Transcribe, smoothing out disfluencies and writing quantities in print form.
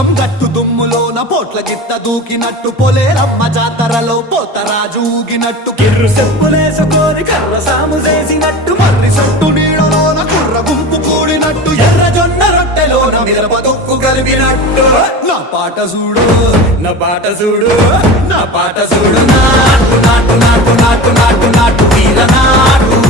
పోచం గట్టు దుమ్ములోన పోట్ల గిత్త దూకినట్టు పొలేరమ్మ జాతరలో పోతరాజు ఊగినట్టు కిర్రు చెప్పులేసుకొని కర్ర సాము చేసినట్టు మర్రి సొట్టు నీడలోన కుర్ర గుంపు కూడినట్టు ఎర్ర జొన్న రొట్టెలోన మిరప దొక్కు కలిపినట్టు నా పాట చూడు నా పాట చూడు నా పాట చూడు నాటు నాటు నాటు నాటు నాటు నాటు వీర నాటు